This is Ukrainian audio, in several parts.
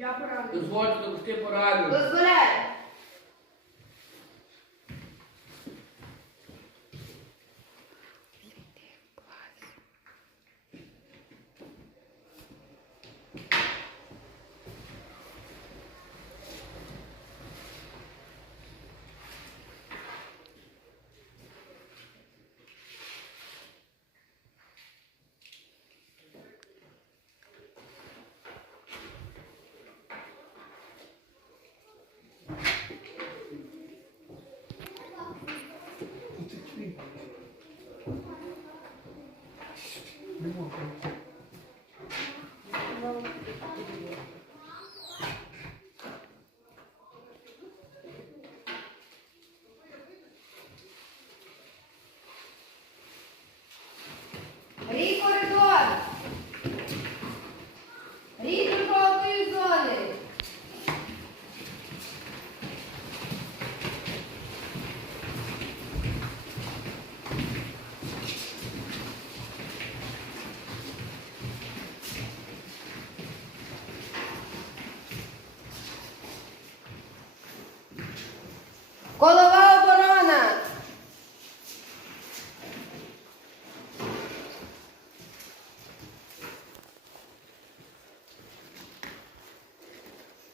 Я порадую. Дозвольте допусти пораду. Дозволяю.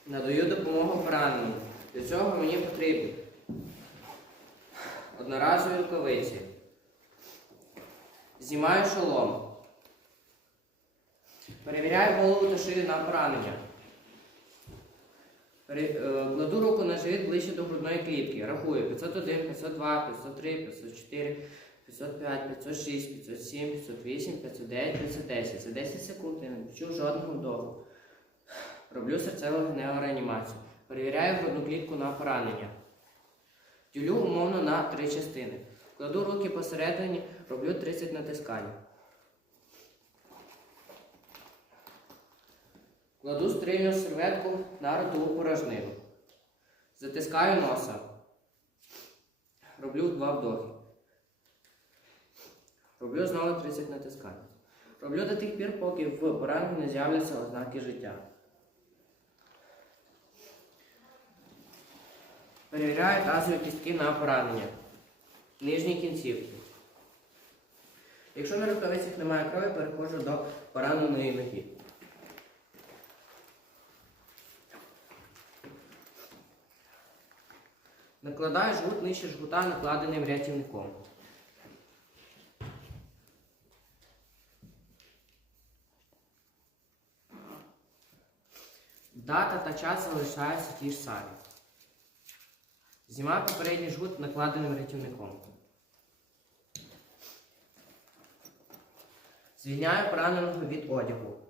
Надаю допомогу пораненому. Для цього мені потрібні одноразові рукавиці. Знімаю шолом. Перевіряю голову та шию на поранення. Е, Кладу руку на живіт ближче до грудної клітки. Рахую 501, 502, 503, 504, 505, 506, 507, 508, 509, 510. За 10 секунд я не почув жодного вдоху. Роблю серцево-гневу. Перевіряю грудну клітку на поранення. Ділю умовно на три частини. Кладу руки посередині, роблю 30 натискань. Кладу стрільну серветку на ротову порожнину. Затискаю носа. Роблю два вдохи. Роблю знову 30 натискань. Роблю до тих пір, поки в пораненні не з'являться ознаки життя. Перевіряю тазові кістки на поранення. Нижні кінцівки. Якщо на рукавицях немає крові, переходжу до пораненої ноги. Накладаю жгут нижче жгута, накладеним рятівником. Дата та час залишаються ті ж самі. Знімаю попередній жгут накладеним рятівником. Звільняю пораненого від одягу.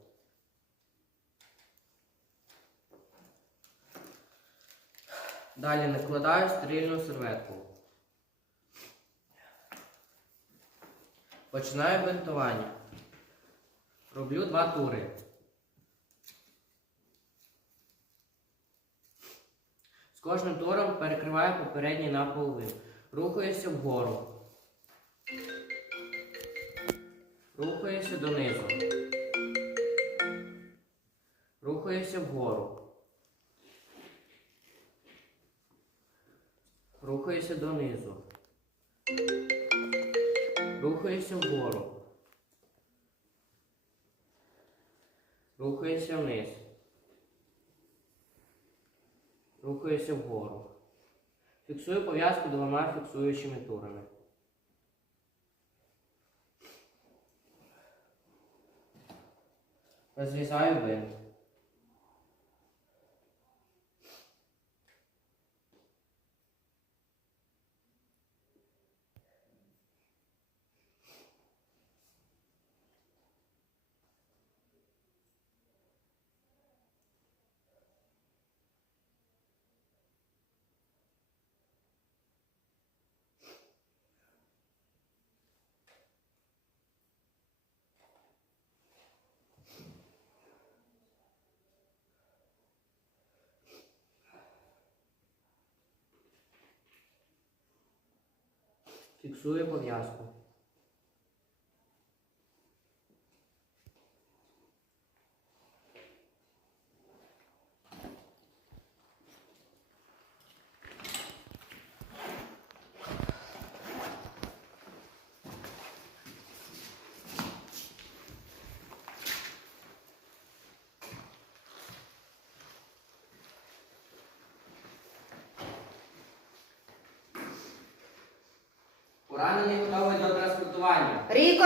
Далі накладаю стерильну серветку. Починаю бинтування. Роблю два тури. Кожним туром перекриваю попередній наполовину. Рухаюся вгору. Рухаюся донизу. Рухаюся вгору. Рухаюся донизу. Рухаюся вгору. Рухаюся вниз. Рухаюся вгору. Фіксую пов'язку двома фіксуючими турами. Розв'язаю бинт. Фіксую пов'язку. Рій